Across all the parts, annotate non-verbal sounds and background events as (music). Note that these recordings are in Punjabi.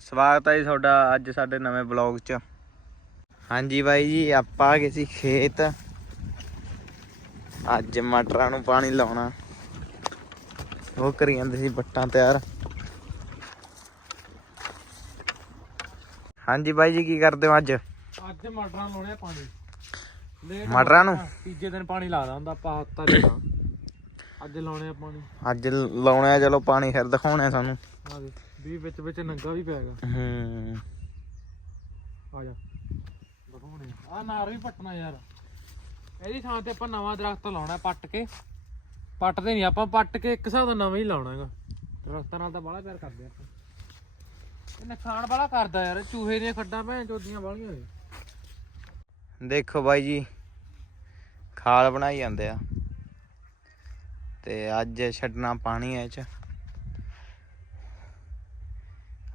ਸਵਾਗਤ ਹੈ ਜੀ ਤੁਹਾਡਾ ਅੱਜ ਸਾਡੇ ਨਵੇਂ ਬਲੌਗ 'ਚ। ਹਾਂਜੀ ਬਾਈ ਜੀ ਆਪਾਂ ਆ ਗਏ ਸੀ ਖੇਤ। ਅੱਜ ਮਟਰਾਂ ਨੂੰ ਪਾਣੀ ਲਾਉਣਾ। ਉਹ ਕਰੀ ਜਾਂਦੇ ਸੀ ਬੱਟਾਂ ਤਿਆਰ। ਹਾਂਜੀ ਬਾਈ ਜੀ ਕੀ ਕਰਦੇ ਹੋ ਅੱਜ? ਅੱਜ ਮਟਰਾਂ ਲਾਉਣੇ ਆ ਪਾਣੀ। ਮਟਰਾਂ ਨੂੰ? ਤੀਜੇ ਦਿਨ ਪਾਣੀ ਲਾਦਾ ਹੁੰਦਾ ਆਪਾਂ ਹਫਤਾ ਜਿਹੜਾ ਅੱਜ ਲਾਉਣੇ ਆ ਪਾਣੀ। ਅੱਜ ਲਾਉਣਾ ਚਲੋ ਪਾਣੀ ਫਿਰ ਦਿਖਾਉਣਾ ਸਾਨੂੰ। ਆ ਦੇ ਵੀ ਵਿੱਚ ਵਿੱਚ ਨੰਗਾ ਵੀ ਪੈਗਾ ਹੂੰ। ਆ ਜਾ। ਦਿਖਾਉਣੇ ਆ। ਨਾਰ ਵੀ ਪੱਟਣਾ ਯਾਰ। ਇਹਦੀ ਥਾਂ ਤੇ ਆਪਾਂ ਨਵਾਂ ਦਰਖਤ ਲਾਉਣਾ ਪੱਟ ਕੇ। ਪੱਟਦੇ ਨਹੀਂ ਆਪਾਂ ਪੱਟ ਕੇ ਇੱਕ ਹਿਸਾਬ ਦਾ ਨਵਾਂ ਹੀ ਲਾਉਣਾ ਹੈਗਾ। ਦਰਖਤਾਂ ਨਾਲ ਤਾਂ ਬਾਹਲਾ ਪਿਆਰ ਕਰਦੇ ਆਪਾਂ। ਇਹ ਨੁਕਸਾਨ ਬਾਹਲਾ ਕਰਦਾ ਯਾਰ। ਚੂਹੇ ਦੀਆਂ ਖੱਡਾਂ ਭੈਣ ਚੋਦੀਆਂ ਵਾਲੀਆਂ ਨੇ। ਦੇਖੋ ਬਾਈ ਜੀ ਖਾਲ ਬਣਾਈ ਜਾਂਦੇ ਆ। ਤੇ ਅੱਜ ਛੱਡਣਾ ਪਾਣੀ ਐ ਚ।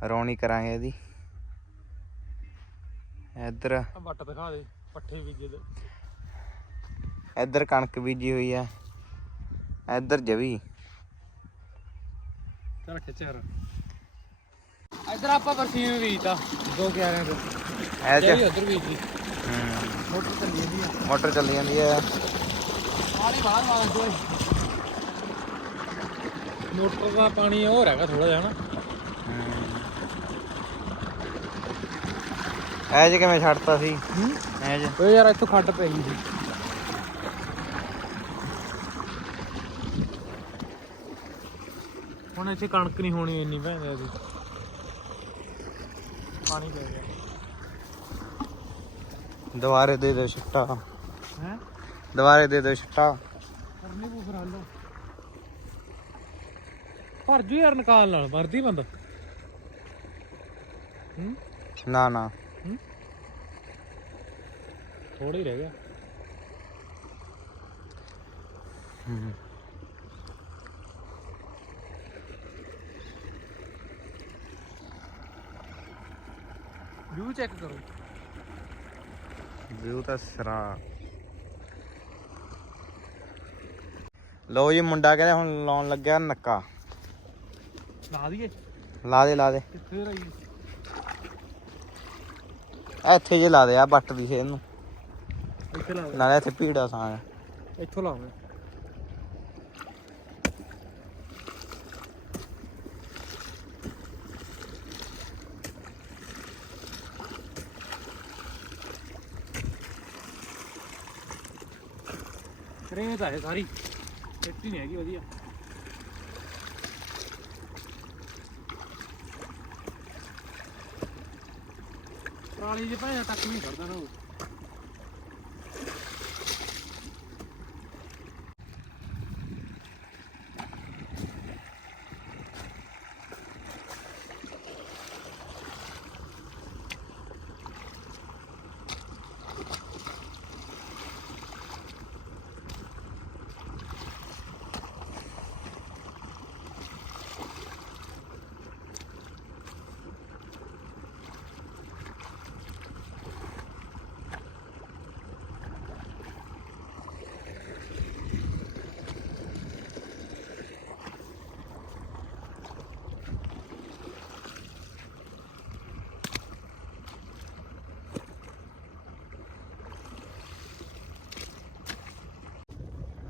ਰੌਣੀ ਕਰਾਂਗੇ ਇਹਦੀ। ਇੱਧਰ ਵੱਟ ਦਿਖਾ ਦੇ ਪੱਠੇ ਬੀਜੇ ਦੇ। ਇੱਧਰ ਕਣਕ ਬੀਜੀ ਹੋਈ ਐ ਇੱਧਰ ਜਵੀ। ਚੱਲ ਖਿੱਚ ਯਾਰ। ਇਧਰ ਆਪਾਂ ਬਰਸੀਨ ਬੀਜਤਾ ਦੋ ਕਿਆਰਿਆਂ ਦੇ ਐ ਚ ਉਧਰ ਬੀਜੀ। ਮੋਟਰ ਚੱਲੀ ਜਾਂਦੀ ਆ। ਮੋਟਰ ਚੱਲੀ ਜਾਂਦੀ ਐ ਪਾਣੀ ਬਾਹਰ ਮਾਰ ਦੋ ਮੋਟਰ ਦਾ ਪਾਣੀ ਹੋਰ ਹੈਗਾ ਥੋੜਾ ਜਿਹਾ ਨਾ। ਐ ਚ ਕਿਵੇਂ ਛੱਡਤਾ ਸੀ? ਐ ਚ ਓਏ ਯਾਰ ਇੱਥੋਂ ਖੱਡ ਪੈ ਗਈ ਸੀ। ਹੁਣ ਇੱਥੇ ਕਣਕ ਨਹੀਂ ਹੋਣੀ ਇੰਨੀ ਭੈਣ ਦੀ ਪਾਣੀ ਪੈ ਗਿਆ। ਦੁਬਾਰੇ ਦੇ ਦਿਓ ਛੱਟਾ। ਹੈ? ਦੁਬਾਰੇ ਦੇ ਦਿਓ ਛੱਟਾ। ਕਰਨੀ ਪੂ ਫਿਰ ਹੱਲ। ਭਰ ਜੂ ਯਾਰ ਨਿਕਾਲ ਨਾਲ ਵਰਦੀ ਬੰਦਾ। ਹੂੰ? ਨਾ ਨਾ। ਥੋੜਾ ਹੀ ਰਹਿ ਗਿਆ। ਹੂੰ। ਵਿਊ ਚੈੱਕ ਕਰੋ। ਵਿਊ ਤਾਂ ਸਰਾ। ਲੋ ਜੀ ਮੁੰਡਾ ਕਹਿੰਦਾ ਹੁਣ ਲਾਉਣ ਲੱਗਿਆ ਨੱਕਾ। ਲਾ ਦਈਏ। ਲਾ ਦੇ ਲਾ ਦੇ। ਕਿੱਥੇ ਰਹੀ ਇੱਥੇ ਜੇ ਲਾ ਦੇ ਆ ਬੱਟ ਦੀ ਖੇਤ ਨੂੰ। ਇੱਥੇ ਲਾ ਦੇ। ਨਾਲੇ ਇੱਥੇ ਭੀੜਾ ਸਾਂ। ਇੱਥੋਂ ਲਾਵਾਂ ਰੇਤ ਹੈ ਸਾਰੀ ਮਿੱਟੀ ਨਹੀਂ ਹੈਗੀ ਵਧੀਆ ਟਰਾਲੀ ਜੇ ਭਾਇਆ ਤੱਕ ਨਹੀਂ ਕਰਦਾ ਨਾ ਉਹ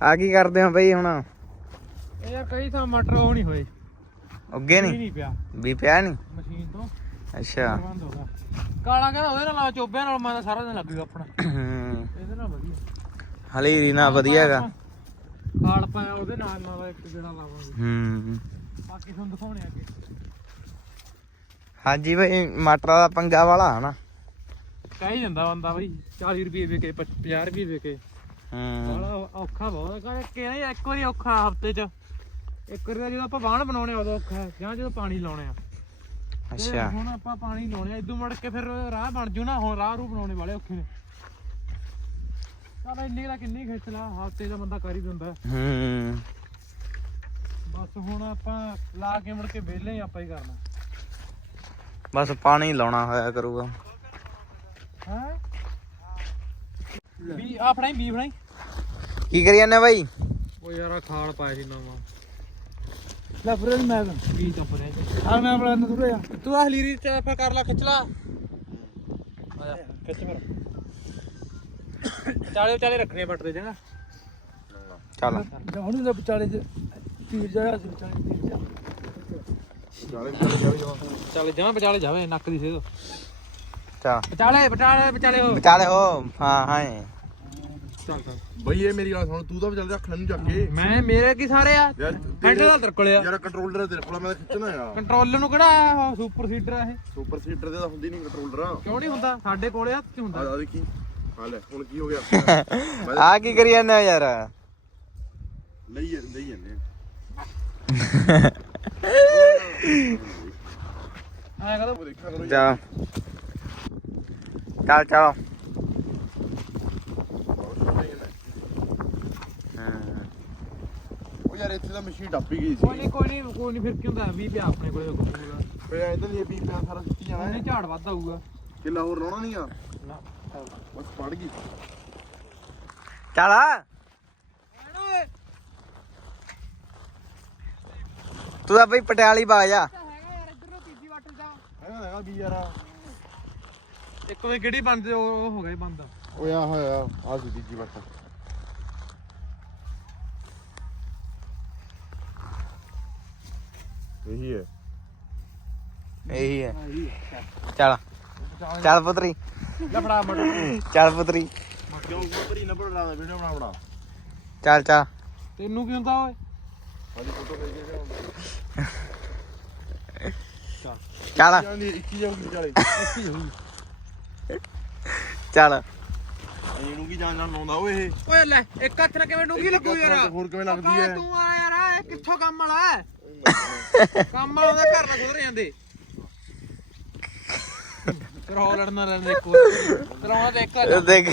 ਆ ਕੀ ਕਰਦੇ ਹੋ ਬਈ ਹੁਣ? ਇਹ ਯਾਰ ਕਈ ਥਾਂ ਮਟਰ ਉਹ ਨਹੀਂ ਹੋਏ। ਉੱਗੇ ਨਹੀਂ? ਪਿਆ। ਵੀ ਪਿਆ ਨਹੀਂ? ਮਸ਼ੀਨ ਤੋਂ। ਅੱਛਾ। ਬੰਦ ਹੋ ਗਿਆ। ਕਾਲਾ ਕਹਿੰਦਾ ਉਹਦੇ ਨਾਲ ਚੋਬਿਆਂ ਨਾਲ ਮੈਂ ਤਾਂ ਸਾਰਾ ਦਿਨ ਲੱਗੂਗਾ ਆਪਣਾ। ਇਹਦੇ ਨਾਲ ਵਧੀਆ। ਹਲੀਰੀ ਨਾ ਵਧੀਆ ਹੈਗਾ। ਕਾਲ ਪਾਇਆ ਉਹਦੇ ਨਾਲ ਨਾਲ ਇੱਕ ਜਿਹੜਾ ਲਾਵਾਂਗੇ। ਹੂੰ। ਬਾਕੀ ਤੁਹਾਨੂੰ ਦਿਖਾਉਣੇ ਅੱਗੇ। ਹਾਂਜੀ ਬਈ ਮਟਰਾਂ ਦਾ ਪੰਗਾ ਵਾਲਾ ਹਨਾ? ਕਹਿ ਜਾਂਦਾ ਬੰਦਾ ਬਈ 40 ਰੁਪਏ ਵਿਕੇ 50 ਰੁਪਏ ਵਿਕੇ ਹੂੰ। ਬੜਾ ਔਖਾ ਬਹੁਤ ਇੱਕ ਵਾਰੀ ਔਖਾ ਹਫ਼ਤੇ ਚ। ਇੱਕ ਵਾਰੀ ਤਾਂ ਜਦੋਂ ਆਪਾਂ ਬਾਣ ਬਣਾਉਣੇ ਆ ਉਦੋਂ ਔਖਾ ਜਾਂ ਜਦੋਂ ਪਾਣੀ ਲਾਉਣੇ ਆ। ਤੇ ਅੱਛਾ। ਹੁਣ ਆਪਾਂ ਪਾਣੀ ਲਾਉਣੇ ਆ ਇਦੋਂ ਮੁੜ ਕੇ ਫਿਰ ਰਾਹ ਬਣ ਜੂ ਨਾ ਹੁਣ ਰਾਹ ਰੂ ਬਣਾਉਣੇ ਵਾਲੇ ਔਖੇ ਨੇ। ਚੱਲ ਇੰਨੀ ਦਾ ਕਿੰਨੀ ਖਿੱਚ ਲਾ ਹਫ਼ਤੇ ਦਾ ਬੰਦਾ ਕਰ ਹੀ ਦਿੰਦਾ। ਹੂੰ। ਬਸ ਹੁਣ ਆਪਾਂ ਲਾ ਕੇ ਮੁੜ ਕੇ ਵਿਹਲੇ ਆਪਾਂ ਹੀ ਕਰਨਾ। ਬਸ ਪਾਣੀ ਲਾਉਣਾ ਹੋਇਆ ਕਰੂਗਾ। ਹੈ? ਵੀ ਆ ਫੜਾਈ ਬੀ ਫੜਾਈ। ਕੀ ਕਰੀ ਜਾਂਦੇ ਬਾਈ? ਉਹ ਯਾਰ ਆ ਖਾਲ ਪਾਇਆ ਸੀ ਨਵਾਂ। ਲੈ ਪੂਰੇ ਮੈਂ ਕੀ ਕੰਪਨੀ ਆ ਮੈਂ ਬੜਾ ਨੂੰ ਥੋੜਾ ਤੂੰ ਆ ਹਲੀਰੀ ਚ ਫਿਰ ਕਰ ਲੈ ਖਿੱਚ ਲਾ। ਆ ਜਾ ਖਿੱਚ ਫਿਰ ਚਾਲੇ ਵਿਚਾਲੇ ਰੱਖਣੇ ਪੱਟ ਦੇ ਜਗਾ ਚੱਲ। ਹੁਣ ਦੇ ਵਿਚਾਲੇ ਚ ਪੀਰ ਜਾਇਆ ਸੀ ਵਿਚਾਲੇ ਪੀਰ ਜਾ। ਚੱਲ ਜਮਾ ਵਿਚਾਲੇ ਜਾਵੇ ਨੱਕ ਦੀ ਸੇਧ। ਚੱਲ। ਵਿਚਾਲੇ ਵਿਚਾਲੇ ਵਿਚਾਲੇ ਹੋ। ਵਿਚਾਲੇ ਹੋ ਹਾਂ ਹਾਂ। ਚੱਲ ਚੱਲ ਬਈ ਇਹ ਮੇਰੀ ਗੱਲ ਸੁਣ ਤੂੰ ਤਾਂ ਚੱਲ ਰੱਖ ਲੈਨੂੰ ਚੱਕ ਕੇ। ਮੈਂ ਮੇਰੇ ਕੀ ਸਾਰੇ ਆ? ਯਾਰ ਹੈਂਡਲ ਦਾ ਤੇਰੇ ਕੋਲੇ ਆ। ਯਾਰ ਕੰਟਰੋਲਰ ਤੇਰੇ ਕੋਲ ਮੈਂ ਤਾਂ ਖਿੱਚਣਾ ਆ। ਕੰਟਰੋਲਰ ਨੂੰ ਕਿਹੜਾ ਸੁਪਰ ਸੀਡਰ ਆ ਇਹ? ਸੁਪਰ ਸੀਟਰ ਦੇ ਤਾਂ ਹੁੰਦੀ ਨਹੀਂ ਕੰਟਰੋਲਰ ਕਿਉਂ ਨਹੀਂ ਹੁੰਦਾ? ਸਾਡੇ ਕੋਲੇ ਆ ਤੇ ਆ ਹੁੰਦਾ। ਆ ਦੇਖੀ। ਆ ਲੈ ਹੁਣ ਕੀ ਹੋ ਗਿਆ? (laughs) ਆ ਕੀ ਕਰੀ ਜਾਂਦੇ ਹੋ ਯਾਰ? ਲਈ ਜਾਂ- ਲਈ ਜਾਂਦੇ ਆ। ਐ ਕਹਦਾ ਉਹ ਦੇਖਿਆ ਕਰੋ ਚੱਲ ਚੱਲ ਚੱਲ ਹਾਂ ਉਹ ਯਾਰ ਇੱਥੇ ਤਾਂ ਮਸ਼ੀਨ ਡੱਬੀ ਗਈ ਕੋਈ ਸੀ ਨਹੀਂ ਕੋਈ ਨਹੀਂ ਕੋਈ ਨਹੀਂ ਫਿਰ ਕੀ ਹੁੰਦਾ 20 ਪਿਆ ਆਪਣੇ ਕੋਲੇ ਕੋਲ ਫੇ ਇਧਰ ਇਹ ਵੀ ਪਿਆ ਸਾਰਾ ਸੁੱਤੀ ਜਾਣਾ ਉਹਨੇ ਹੈ ਝਾੜ ਵੱਧ ਆਊਗਾ। ਕਿੱਲਾ ਹੋਰ ਲਾਉਣਾ ਨਹੀਂ ਆ? ਨਾ। ਬਸ ਪੜ ਗਈ। ਚੱਲ ਤੂੰ ਤਾਂ ਬਈ ਪਟਿਆਲੀ ਬਾਜ ਆ। ਹੈਗਾ ਯਾਰ ਇੱਧਰ ਨੂੰ ਤੀਜੀ ਵਾਟਰ ਜਾ ਹੈਗਾ ਹੈਗਾ ਵੀ ਯਾਰ ਇੱਕ ਵੇ ਕਿਹੜੀ ਬੰਦ ਉਹ ਹੋ ਗਿਆ ਬੰਦ। ਓਏ ਆ ਹੋਇਆ ਆ ਸੀ ਤੀਜੀ ਵਾਰ ਇਹੀ ਹੈ। ਇਹੀ ਹੈ। ਚੱਲ। ਚੱਲ ਪੁੱਤਰੀ। ਲੈ ਫੜਾ ਮਟਰ। ਚੱਲ ਪੁੱਤਰੀ। ਕਿਉਂ ਕੋਪਰੀ ਨਾ ਬਣਾ ਵੀਡੀਓ ਬਣਾ ਬਣਾ। ਚੱਲ ਚੱਲ। ਤੈਨੂੰ ਕੀ ਹੁੰਦਾ ਓਏ? ਫੋਟੋ ਕੇ ਚੱਲ। ਜਾਂਦੀ 21 ਜਾਊਗੀ ਵਿਚਾਲੇ ਇੱਕੀ ਹੋਈ ਚੱਲ। ਇਹਨੂੰ ਕੀ ਜਾਣ ਜਾਣ ਲਾਉਂਦਾ ਓਏ ਇਹ? ਓਏ ਲੈ ਇੱਕ ਹੱਥ ਨਾਲ ਕਿਵੇਂ ਡੂੰਗੀ ਲੱਗੂ ਯਾਰ? ਹੋਰ ਕਿਵੇਂ ਲੱਗਦੀ ਹੈ? ਤੂੰ ਆ ਇਹ ਕਿੱਥੋਂ ਕੰਮ ਵਾਲਾ ਹੈ? ਕੰਮ ਵਾਲਾ ਉਹਦੇ ਘਰ ਨਾਲ ਗੁਜ਼ਰ ਜਾਂਦੇ। ਕਰੋ ਲੜਨਾ ਲੈਣ ਵਾਰ ਕਰਾਉਣਾ ਵਾਰ ਦੇਖ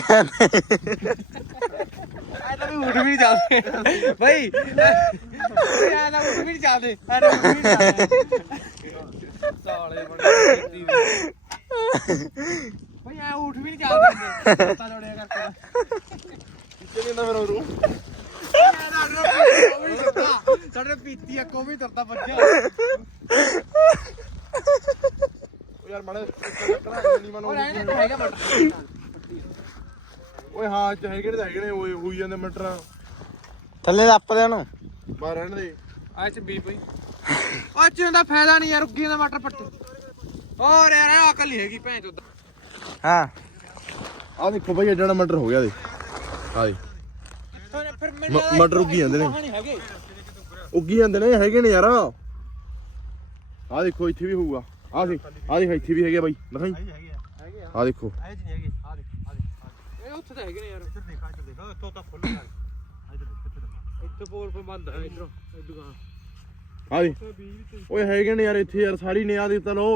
ਐ ਤਾਂ ਵੀ ਉੱਠ ਵੀ ਨਹੀਂ ਚੱਲਦੇ। ਬਈ ਐ ਤਾਂ ਉੱਠ ਵੀ ਨਹੀਂ ਚੱਲਦੇ। ਐ ਤਾਂ ਉੱਠ ਵੀ ਨਹੀਂ ਚੱਲਦੇ। ਸਾਲੇ ਬਣੇ ਬਈ ਐ ਉੱਠ ਵੀ ਨਹੀਂ ਚੱਲਦੇ ਪਤਾ ਲੋੜਿਆ ਕਰਕੇ ਕਿੱਥੇ ਨਹੀਂ ਫਿਰ ਉਹ ਸਾਡੇ ਪੀਤੀ ਆ ਕੋ ਵੀ ਤਰਦਾ ਬੱਜਾ ਓ ਯਾਰ ਮਾੜੇ ਨਹੀਂ ਉਹ ਰਹਿਣ ਮਨੋ ਦੇ ਹੈਗਾ ਮਟਰ ਹਾਂ ਚ ਹੈਗੇ ਨੇ ਤਾਂ ਹੈਗੇ ਨੇ ਓਏ ਹੋਈ ਜਾਂਦੇ ਮਟਰ ਥੱਲੇ ਦੱਪ ਦੇ ਉਹਨੂੰ। ਬਾਹਰ ਰਹਿਣ ਦੇ। ਆ ਚ ਬੀ ਪਈ ਆ ਚ ਹੁੰਦਾ ਫਾਇਦਾ ਨਹੀਂ ਯਾਰ ਉੱਗੀ ਦਾ ਮਟਰ ਪੱਟੇ ਹੋਰ ਯਾਰ ਅਕਲ ਨਹੀਂ ਹੈਗੀ ਭੈਣ ਚੋਦ ਹਾਂ। ਆ ਦੇਖੋ ਭਾਈ ਐਡਾ ਮਟਰ ਹੋ ਗਿਆ ਦੇ। ਆ ਦੇ। ਮਟਰ ਉੱਗੀ ਜਾਂਦੇ ਨੇ। ਉੱਗੀ ਜਾਂਦੇ ਨੇ ਹੈਗੇ ਨੇ ਯਾਰ। ਆ ਦੇਖੋ ਇੱਥੇ ਵੀ ਹੋਊਗਾ। ਆ ਦੇਖ ਆ ਦੇਖ ਇੱਥੇ ਵੀ ਹੈਗੇ ਬਾਈ ਦਿਖਾਈ। ਹੈਗੇ ਆ। ਆ ਦੇਖੋ ਐ ਚ ਨਹੀਂ ਹੈਗੇ ਆ ਦੇਖ ਆ ਦੇਖ ਇਹ ਉੱਥੇ ਤਾਂ ਹੈਗੇ ਨੇ ਯਾਰ। ਇੱਧਰ ਦੇਖ ਇੱਧਰ ਦੇਖ। ਇੱਥੋਂ ਤਾਂ ਫੁੱਲ ਹੈ ਇੱਥੇ ਪੋਲ ਪੇ ਬੰਦ ਹੈ ਇਧਰੋਂ ਇਹ ਦੁਕਾਨ। ਆ ਦੇ ਓਏ ਹੈਗੇ ਨੇ ਯਾਰ ਇੱਥੇ ਯਾਰ ਸਾਰੀ ਨੇ ਆ ਦੇ ਤਾਂ ਲੋ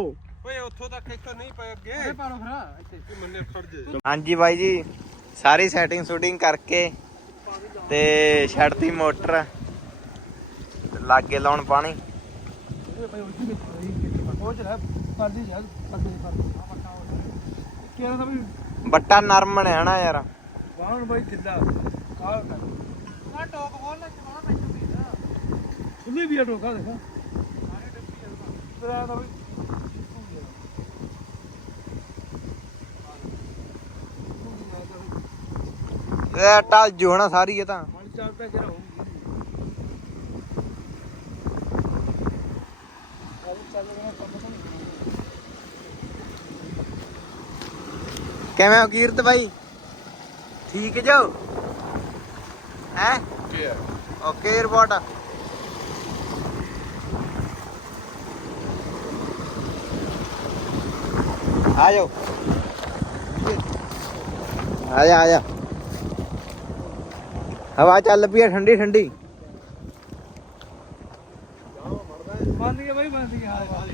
ਓਏ ਉੱਥੋਂ ਤੱਕ ਇੱਥੋਂ ਨਹੀਂ ਪਏ ਅੱਗੇ। ਇਹ ਪਾ ਲੋ ਫਿਰ। ਇੱਥੇ। ਮੰਨੇ ਖੜ ਜੇ ਹਾਂਜੀ ਬਾਈ ਜੀ ਸਾਰੀ ਸੈਟਿੰਗ ਸ਼ੂਟਿੰਗ ਕਰਕੇ ਤੇ ਛੱਡਤੀ ਮੋਟਰ। ਤੇ ਲਾਗੇ ਲਾਉਣ ਪਾਣੀ। ਉਹ ਚਲਾ ਪਰਦੀ ਜਾ ਪਰਦੀ ਪਰਦੀ ਕਿਹੜਾ ਤਾਂ ਵੀ ਬੱਟਾ ਨਰਮ ਬਣਿਆ ਨਾ ਯਾਰ। ਬਾਹਣ ਬਾਈ ਕਿੱਲਾ ਕਾਲ ਕਰ। ਨਾ ਟੋਕ ਬੋਲ ਲੈ ਚਵਾਣਾ ਪੀਦਾ ਉਹਨੇ ਵੀ ਆ ਟੋਕਾ ਦੇਖਾ। ਤੇਰਾ ਤਾਂ ਵੀ ਇਹ ਟਲ ਜੂ ਹਣਾ ਸਾਰੀ ਇਹ ਤਾਂ। ਕਿਵੇਂ ਹੋ ਕੀਰਤ ਬਾਈ? ਠੀਕ ਜੋ ਹੈ? ਕੀ ਹੈ? Okay report. ਆ ਜਾਓ। ਆ ਜਾ ਆ ਜਾ। ਹਵਾ ਚੱਲ ਪਈ ਆ ਠੰਡੀ ਠੰਡੀ। ਬੰਦ ਗਿਆ ਬਾਈ ਬੰਦ ਗਿਆ ਹਾਂ।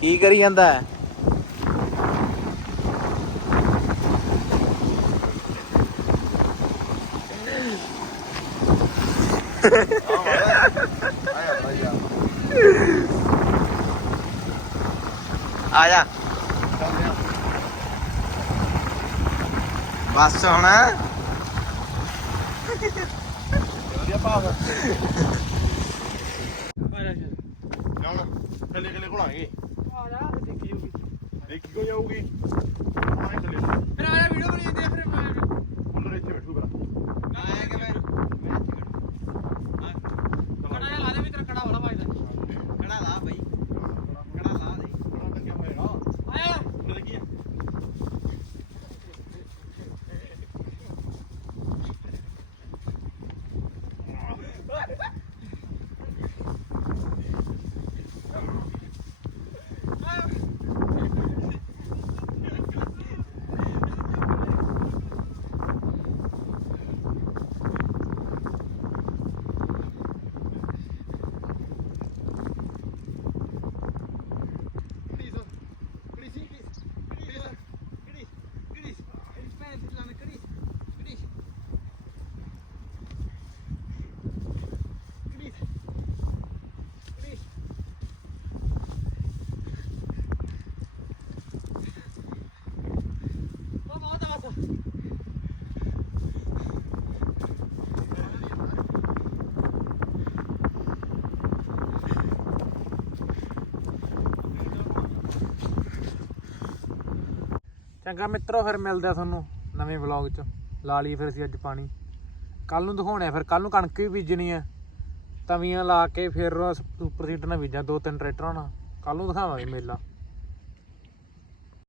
ਕੀ ਕਰੀ ਜਾਂਦਾ ਹੈ? ਆ ਜਾ। ਬਸ ਹੁਣ। ਵਧੀਆ ਪਾਸ ਆ ਜਾ ਸ਼ੇਰ ਜਾਉਣ ਥੱਲੇ ਆ ਜਾ ਦੇਖੀ ਹੋਗੀ ਦੇਖੀ ਕੋ ਜਾਊਗੀ ਆਏ ਥੱਲੇ ਫਿਰ ਆ ਜਾ ਵੀਡੀਓ ਬਣੀ ਜਾਂਦੀ ਆ, ਫਿਰ ਮੈਂ ਉਹਨਾਂ ਇੱਥੇ ਬੈਠੂ ਕਰਾ ਆਇਆ ਕਿ ਮੈਂ ਮੈਂ ਇੱਥੇ ਕੜਾ ਜਿਹਾ ਲਾ ਦੇ ਵੀ ਤੇਰਾ ਕੜਾ ਵਾਲਾ ਵੱਜਦਾ ਕੜਾ ਲਾ ਬਈ ਕੜਾ ਲਾ ਦੇ ਉਹਨਾਂ ਟੰਗਿਆ ਹੋਏਗਾ ਆਇਆ ਉਹਨਾਂ ਦੇ ਕੀ ਆ ਉਹ ਬਹੁਤ ਆ ਬਸ ਚੰਗਾ ਮਿੱਤਰੋ, ਫਿਰ ਮਿਲਦੇ ਆ ਤੁਹਾਨੂੰ ਨਵੇਂ ਵਲੌਗ 'ਚ। ਲਾ ਲਈ ਫਿਰ ਅਸੀਂ ਅੱਜ ਪਾਣੀ। ਕੱਲ ਨੂੰ ਦਿਖਾਉਣੇ ਆ ਫਿਰ। ਕੱਲ ਨੂੰ ਕਣਕ ਵੀ ਬੀਜਣੀ ਆ। ਤਵੀਆਂ ਲਾ ਕੇ ਫਿਰ ਸੁਪਰ ਸੀਡਰ ਨਾਲ ਬੀਜਾਂ। ਦੋ ਤਿੰਨ ਟਰੈਕਟਰਾਂ ਨਾਲ। ਕੱਲ ਨੂੰ ਦਿਖਾਵਾਂਗੇ ਮੇਲਾ।